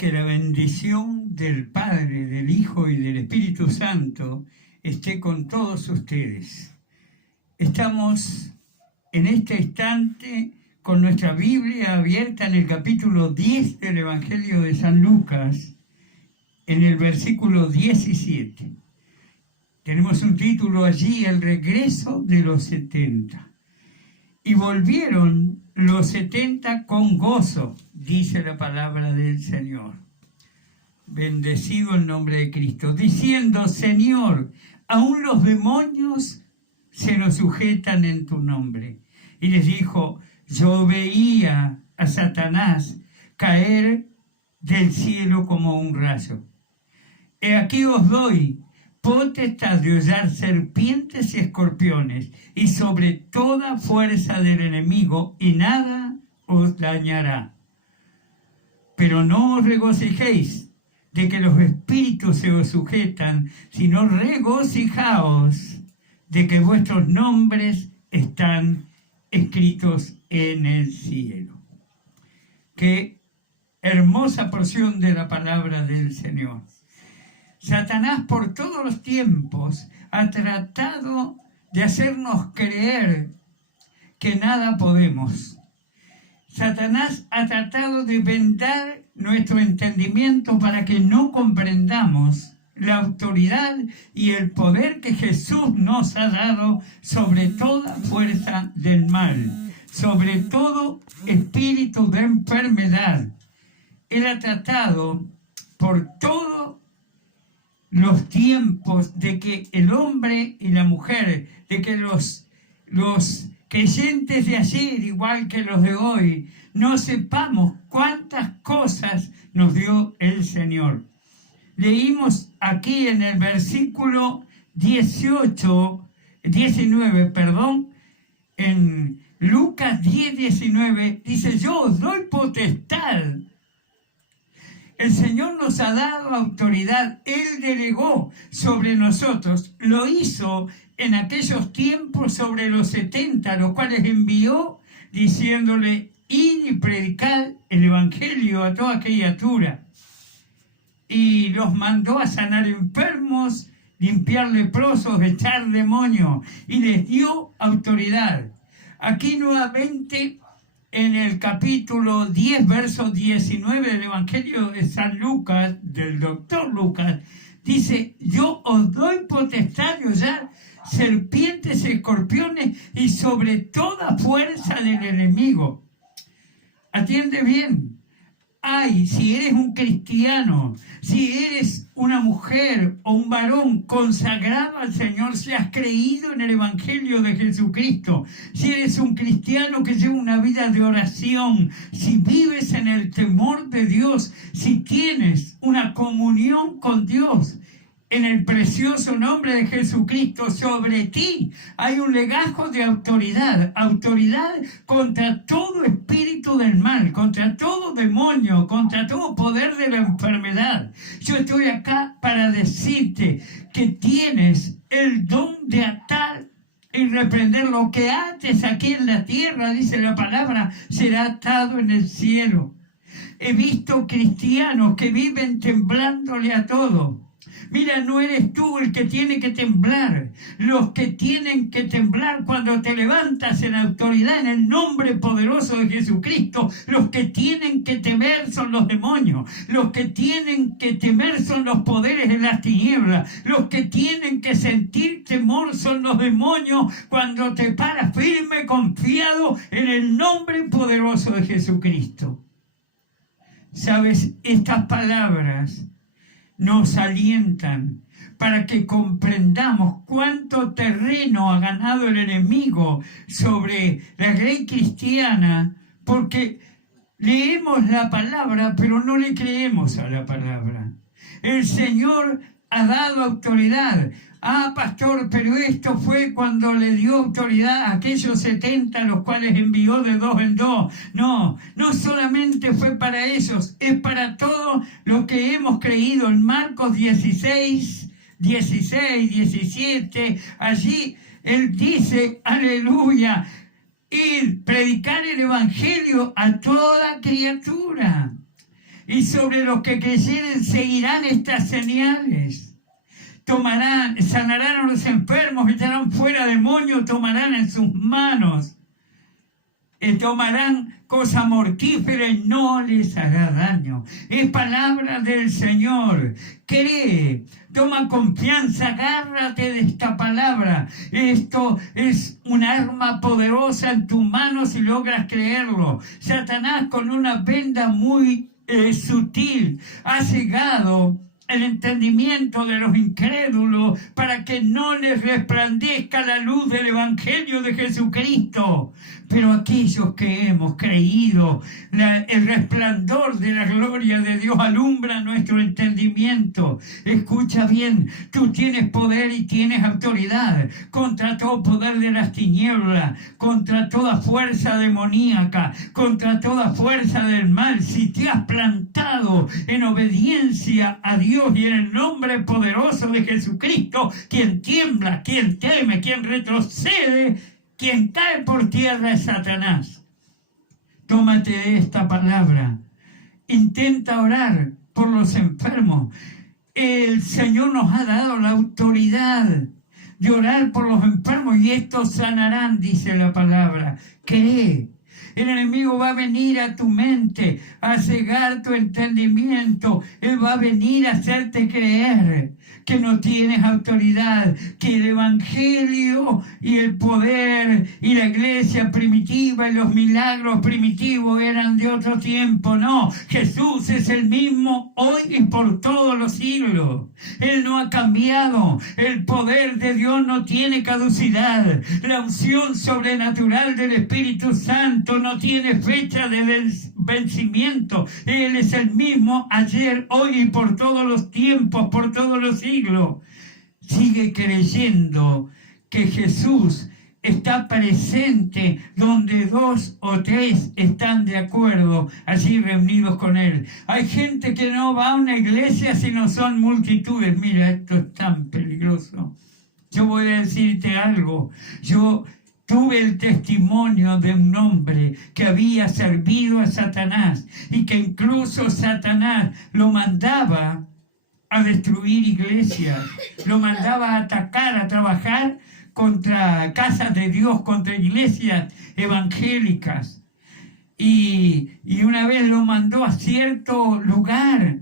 Que la bendición del Padre, del Hijo y del Espíritu Santo esté con todos ustedes. Estamos en este instante con nuestra Biblia abierta en el capítulo 10 del Evangelio de San Lucas, en el versículo 17. Tenemos un título allí, el regreso de los 70. Y volvieron los 70 con gozo, dice la palabra del Señor. Bendecido el nombre de Cristo, diciendo: Señor, aún los demonios se nos sujetan en tu nombre. Y les dijo: yo veía a Satanás caer del cielo como un rayo. He aquí os doy potestad de hollar serpientes y escorpiones, y sobre toda fuerza del enemigo, y nada os dañará. Pero no os regocijéis de que los espíritus se os sujetan, sino regocijaos de que vuestros nombres están escritos en el cielo. Qué hermosa porción de la palabra del Señor. Satanás por todos los tiempos ha tratado de hacernos creer que nada podemos. Satanás ha tratado de vendar nuestro entendimiento para que no comprendamos la autoridad y el poder que Jesús nos ha dado sobre toda fuerza del mal, sobre todo espíritu de enfermedad. Él ha tratado por todos los tiempos de que el hombre y la mujer, de que los creyentes de ayer, igual que los de hoy, no sepamos cuántas cosas nos dio el Señor. Leímos aquí en el versículo 19, en Lucas 10, 19, dice: yo os doy potestad. El Señor nos ha dado autoridad, Él delegó sobre nosotros, lo hizo en aquellos tiempos sobre los 70, los cuales envió diciéndole: id y predicad el Evangelio a toda criatura. Y los mandó a sanar enfermos, limpiar leprosos, echar demonios, y les dio autoridad. Aquí nuevamente, en el capítulo 10, verso 19 del Evangelio de San Lucas, del doctor Lucas, dice: yo os doy potestad de hollar serpientes y escorpiones y sobre toda fuerza del enemigo. Atiende bien. Ay, si eres un cristiano, si eres una mujer o un varón consagrado al Señor, si has creído en el Evangelio de Jesucristo, si eres un cristiano que lleva una vida de oración, si vives en el temor de Dios, si tienes una comunión con Dios, en el precioso nombre de Jesucristo, sobre ti hay un legajo de autoridad, autoridad contra todo espíritu del mal, contra todo demonio, contra todo poder de la enfermedad. Yo estoy acá para decirte que tienes el don de atar y reprender lo que ates aquí en la tierra, dice la palabra, será atado en el cielo. He visto cristianos que viven temblándole a todo. Mira, no eres tú el que tiene que temblar. Los que tienen que temblar cuando te levantas en autoridad en el nombre poderoso de Jesucristo, los que tienen que temer son los demonios. Los que tienen que temer son los poderes de las tinieblas. Los que tienen que sentir temor son los demonios cuando te paras firme, confiado en el nombre poderoso de Jesucristo. ¿Sabes? Estas palabras nos alientan para que comprendamos cuánto terreno ha ganado el enemigo sobre la grey cristiana, porque leemos la palabra, pero no le creemos a la palabra. El Señor ha dado autoridad. Ah, pastor, pero esto fue cuando le dio autoridad a aquellos 70, los cuales envió de 2 en 2. No, no solamente fue para ellos, es para todos los que hemos creído. En Marcos 16, 17, allí Él dice, aleluya, y predicar el Evangelio a toda criatura. y sobre los que creyeren seguirán estas señales. Sanarán a los enfermos, echarán fuera demonios, tomarán en sus manos, tomarán cosa mortífera y no les hará daño. Es palabra del Señor. Cree, toma confianza, agárrate de esta palabra. Esto es un arma poderosa en tus manos si logras creerlo. Satanás, con una venda muy sutil, ha cegado el entendimiento de los incrédulos para que no les resplandezca la luz del Evangelio de Jesucristo. Pero aquellos que hemos creído, el resplandor de la gloria de Dios alumbra nuestro entendimiento. Escucha bien, tú tienes poder y tienes autoridad contra todo poder de las tinieblas, contra toda fuerza demoníaca, contra toda fuerza del mal. Si te has plantado en obediencia a Dios y en el nombre poderoso de Jesucristo, quien tiembla, quien teme, quien retrocede, quien cae por tierra es Satanás. Tómate de esta palabra. Intenta orar por los enfermos. El Señor nos ha dado la autoridad de orar por los enfermos y estos sanarán, dice la palabra. Cree. El enemigo va a venir a tu mente, a cegar tu entendimiento. Él va a venir a hacerte creer que no tienes autoridad, que el Evangelio y el poder y la iglesia primitiva y los milagros primitivos eran de otro tiempo. No, Jesús es el mismo hoy y por todos los siglos. Él no ha cambiado. El poder de Dios no tiene caducidad. La unción sobrenatural del Espíritu Santo no tiene fecha de vencimiento. Él es el mismo ayer, hoy y por todos los tiempos, por todos los siglos. Sigue creyendo que Jesús está presente donde 2 o 3 están de acuerdo, allí reunidos con Él. Hay gente que no va a una iglesia si no son multitudes. Mira, esto es tan peligroso. Yo voy a decirte algo. Yo tuve el testimonio de un hombre que había servido a Satanás y que incluso Satanás lo mandaba a destruir iglesias, lo mandaba a atacar, a trabajar contra casas de Dios, contra iglesias evangélicas. Y una vez lo mandó a cierto lugar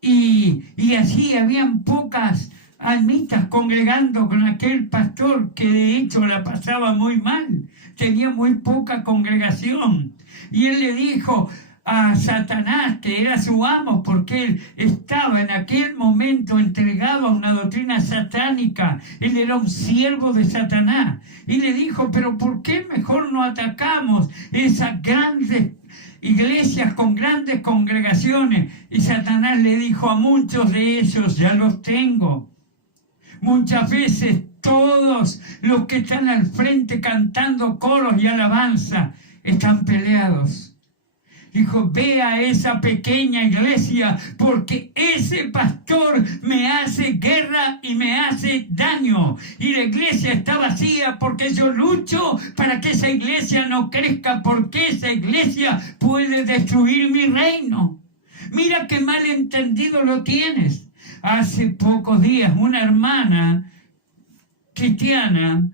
y allí habían pocas almitas congregando con aquel pastor que de hecho la pasaba muy mal, tenía muy poca congregación. Y él le dijo a Satanás, que era su amo, porque él estaba en aquel momento entregado a una doctrina satánica, él era un siervo de Satanás, y le dijo: pero ¿por qué mejor no atacamos esas grandes iglesias con grandes congregaciones? Y Satanás le dijo: a muchos de ellos ya los tengo. Muchas veces todos los que están al frente cantando coros y alabanza están peleados. Dijo: ve a esa pequeña iglesia porque ese pastor me hace guerra y me hace daño. Y la iglesia está vacía porque yo lucho para que esa iglesia no crezca, porque esa iglesia puede destruir mi reino. Mira qué malentendido lo tienes. Hace pocos días una hermana cristiana,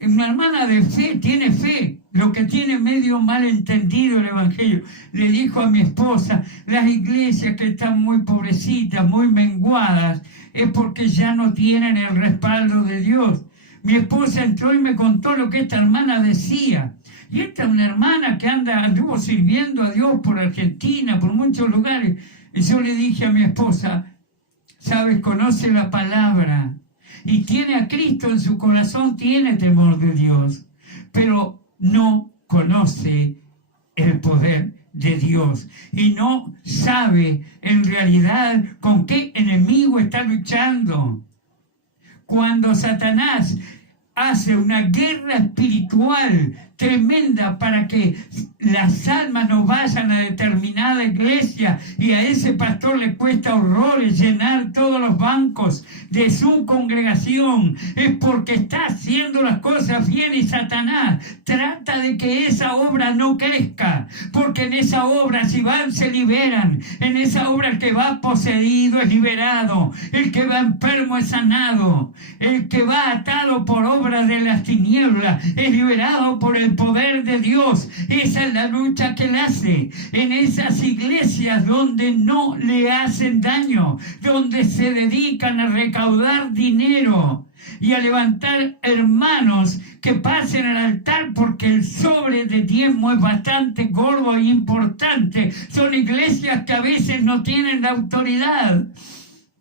una hermana de fe, tiene fe, lo que tiene medio mal entendido el Evangelio, le dijo a mi esposa: las iglesias que están muy pobrecitas, muy menguadas, es porque ya no tienen el respaldo de Dios. Mi esposa entró y me contó lo que esta hermana decía. Y esta es una hermana que anduvo sirviendo a Dios por Argentina, por muchos lugares. Y yo le dije a mi esposa: sabes, conoce la palabra y tiene a Cristo en su corazón, tiene temor de Dios, pero no conoce el poder de Dios y no sabe en realidad con qué enemigo está luchando. Cuando Satanás hace una guerra espiritual tremenda para que las almas no vayan a determinada iglesia y a ese pastor le cuesta horrores llenar todos los bancos de su congregación. Es porque está haciendo las cosas bien y Satanás trata de que esa obra no crezca, porque en esa obra si van se liberan, en esa obra el que va poseído es liberado, el que va enfermo es sanado, el que va atado por obras de las tinieblas es liberado por el poder de Dios. Esa es la lucha que él hace en esas iglesias donde no le hacen daño, donde se dedican a recaudar dinero y a levantar hermanos que pasen al altar, porque el sobre de diezmo es bastante gordo e importante. Son iglesias que a veces no tienen la autoridad.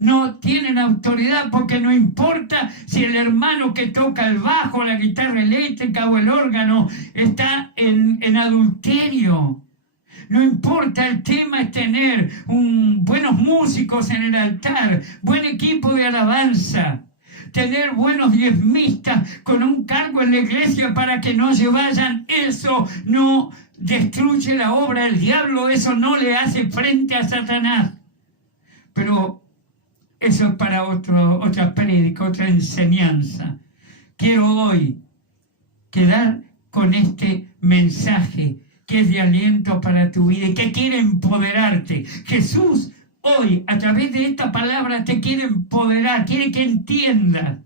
No tienen autoridad porque no importa si el hermano que toca el bajo, la guitarra eléctrica o el órgano está en adulterio. No importa, el tema es tener buenos músicos en el altar, buen equipo de alabanza, tener buenos diezmistas con un cargo en la iglesia para que no se vayan. Eso no destruye la obra del diablo, eso no le hace frente a Satanás. Pero eso es para otra prédica, otra enseñanza. Quiero hoy quedar con este mensaje que es de aliento para tu vida y que quiere empoderarte. Jesús hoy, a través de esta palabra, te quiere empoderar, quiere que entiendas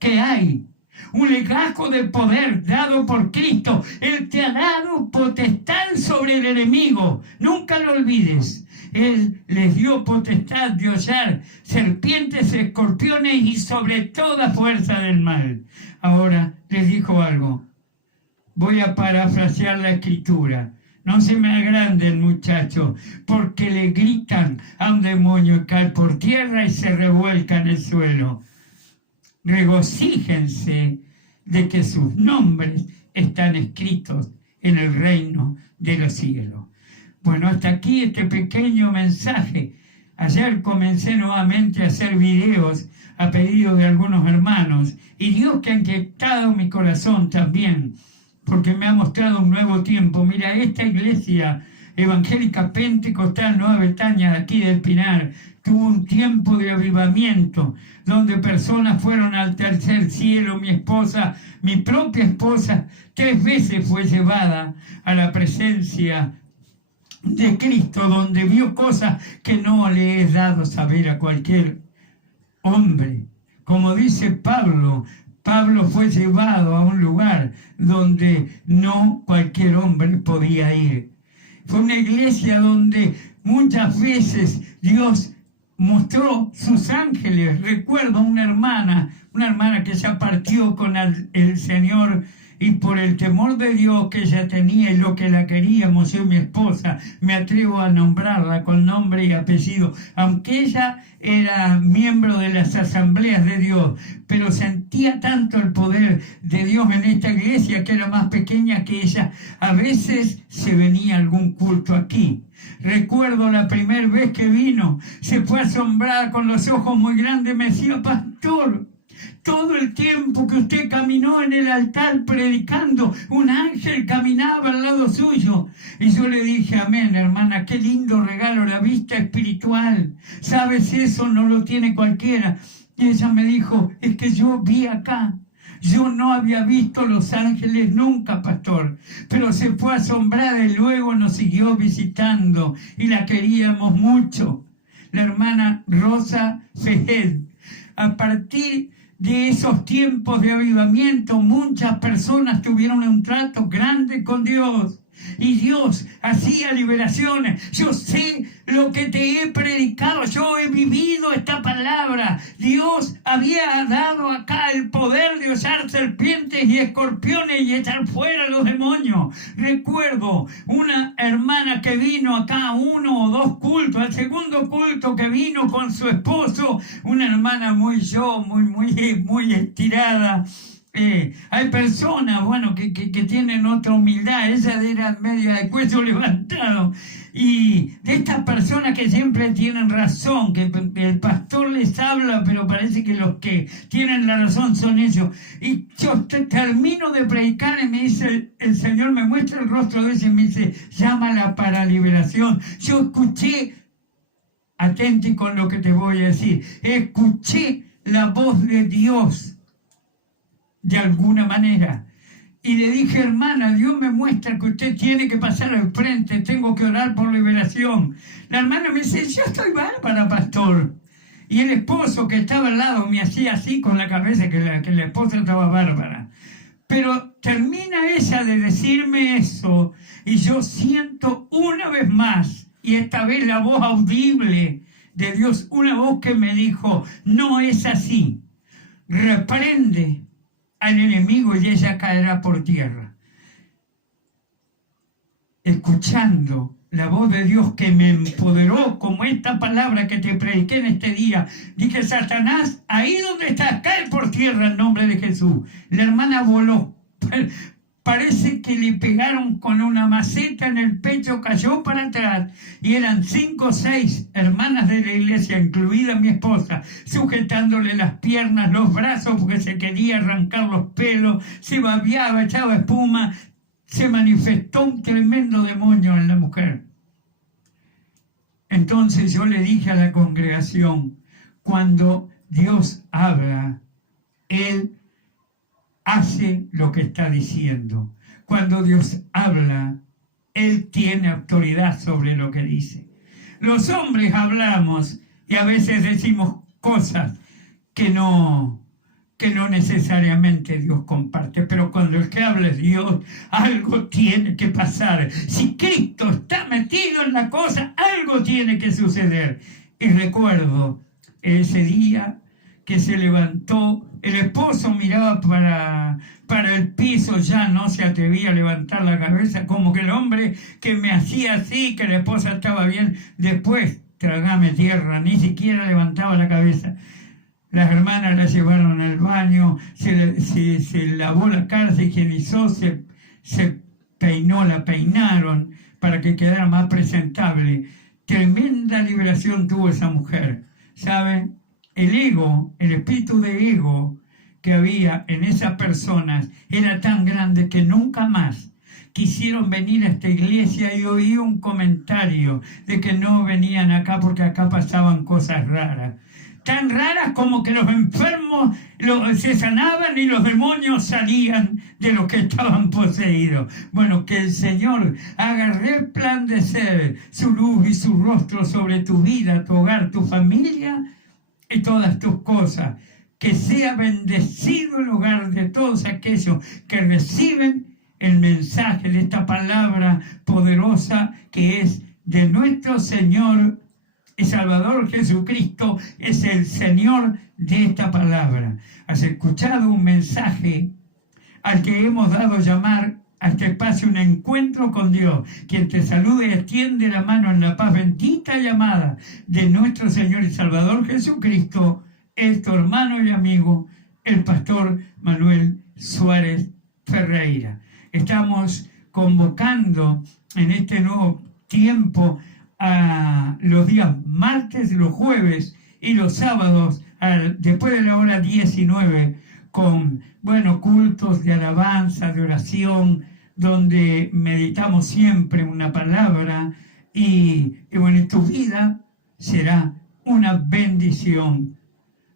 que hay un legajo de poder dado por Cristo. Él te ha dado potestad sobre el enemigo. Nunca lo olvides. Él les dio potestad de hollar serpientes, escorpiones y sobre toda fuerza del mal. Ahora les dijo algo. Voy a parafrasear la escritura. No se me agrande el muchacho, porque le gritan a un demonio y cae por tierra y se revuelca en el suelo. Regocíjense de que sus nombres están escritos en el reino de los cielos. Bueno, hasta aquí este pequeño mensaje. Ayer comencé nuevamente a hacer videos a pedido de algunos hermanos, y Dios que ha inquietado mi corazón también, porque me ha mostrado un nuevo tiempo. Mira, esta iglesia evangélica pentecostal Nueva Betania de aquí del Pinar tuvo un tiempo de avivamiento donde personas fueron al tercer cielo. Mi esposa, mi propia esposa, 3 veces fue llevada a la presencia de Cristo, donde vio cosas que no le he dado saber a cualquier hombre. Como dice Pablo fue llevado a un lugar donde no cualquier hombre podía ir. Fue una iglesia donde muchas veces Dios mostró sus ángeles. Recuerdo una hermana que ya partió con el Señor, y por el temor de Dios que ella tenía y lo que la queríamos, yo y mi esposa, me atrevo a nombrarla con nombre y apellido, aunque ella era miembro de las asambleas de Dios, pero sentía tanto el poder de Dios en esta iglesia que era más pequeña que ella. A veces se venía algún culto aquí. Recuerdo la primera vez que vino, se fue asombrada con los ojos muy grandes, me decía: pastor, todo el tiempo que usted caminó en el altar predicando, un ángel caminaba al lado suyo. Y yo le dije: amén, hermana, qué lindo regalo, la vista espiritual. ¿Sabes? Eso no lo tiene cualquiera. Y ella me dijo: es que yo vi acá. Yo no había visto los ángeles nunca, pastor. Pero se fue asombrada y luego nos siguió visitando y la queríamos mucho. La hermana Rosa Fejed. A partir de esos tiempos de avivamiento, muchas personas tuvieron un trato grande con Dios. Y Dios hacía liberaciones. Yo sé lo que te he predicado. Yo he vivido esta palabra. Dios había dado acá el poder de usar serpientes y escorpiones y echar fuera a los demonios. Recuerdo una hermana que vino acá a 1 o 2 cultos. Al segundo culto que vino con su esposo, una hermana muy estirada. Hay personas, bueno, que tienen otra humildad, esa era media de cuello levantado, y de estas personas que siempre tienen razón, que el pastor les habla, pero parece que los que tienen la razón son ellos. Y yo termino de predicar y me dice, el Señor me muestra el rostro de ese y me dice, llámala para liberación. Yo escuché, atenti con lo que te voy a decir, escuché la voz de Dios de alguna manera. Y le dije, hermana, Dios me muestra que usted tiene que pasar al frente, tengo que orar por liberación. La hermana me dice, yo estoy bárbara, pastor. Y el esposo que estaba al lado me hacía así con la cabeza, que la esposa estaba bárbara. Pero termina ella de decirme eso, y yo siento una vez más, y esta vez la voz audible de Dios, una voz que me dijo, no es así, reprende al enemigo y ella caerá por tierra. Escuchando la voz de Dios que me empoderó, como esta palabra que te prediqué en este día, dije, Satanás, ahí donde estás, cae por tierra en nombre de Jesús. La hermana voló. Parece que le pegaron con una maceta en el pecho, cayó para atrás, y eran 5 o 6 hermanas de la iglesia, incluida mi esposa, sujetándole las piernas, los brazos, porque se quería arrancar los pelos, se babeaba, echaba espuma. Se manifestó un tremendo demonio en la mujer. Entonces yo le dije a la congregación, cuando Dios habla, Él hace lo que está diciendo. Cuando Dios habla, Él tiene autoridad sobre lo que dice. Los hombres hablamos y a veces decimos cosas que no necesariamente Dios comparte, pero cuando el que habla es Dios, algo tiene que pasar. Si Cristo está metido en la cosa, algo tiene que suceder. Y recuerdo ese día que se levantó, el esposo miraba para el piso, ya no se atrevía a levantar la cabeza, como que el hombre que me hacía así, que la esposa estaba bien, después, tragame tierra, ni siquiera levantaba la cabeza. Las hermanas la llevaron al baño, se lavó la cara, se higienizó, se peinó, la peinaron para que quedara más presentable. Tremenda liberación tuvo esa mujer. ¿Saben? El ego, el espíritu de ego que había en esas personas era tan grande que nunca más quisieron venir a esta iglesia, y oí un comentario de que no venían acá porque acá pasaban cosas raras. Tan raras como que los enfermos se sanaban y los demonios salían de los que estaban poseídos. Bueno, que el Señor haga resplandecer su luz y su rostro sobre tu vida, tu hogar, tu familia y todas tus cosas. Que sea bendecido el hogar de todos aquellos que reciben el mensaje de esta palabra poderosa que es de nuestro Señor y Salvador Jesucristo. Es el Señor de esta palabra. Has escuchado un mensaje al que hemos dado llamar a este espacio un encuentro con Dios. Quien te salude y extiende la mano en la paz bendita llamada de nuestro Señor y Salvador Jesucristo es tu hermano y amigo, el pastor Manuel Suárez Ferreira. Estamos convocando en este nuevo tiempo a los días martes, los jueves y los sábados, después de la hora 19, con, cultos de alabanza, de oración, donde meditamos siempre una palabra y tu vida será una bendición.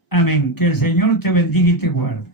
Amén. Que el Señor te bendiga y te guarde.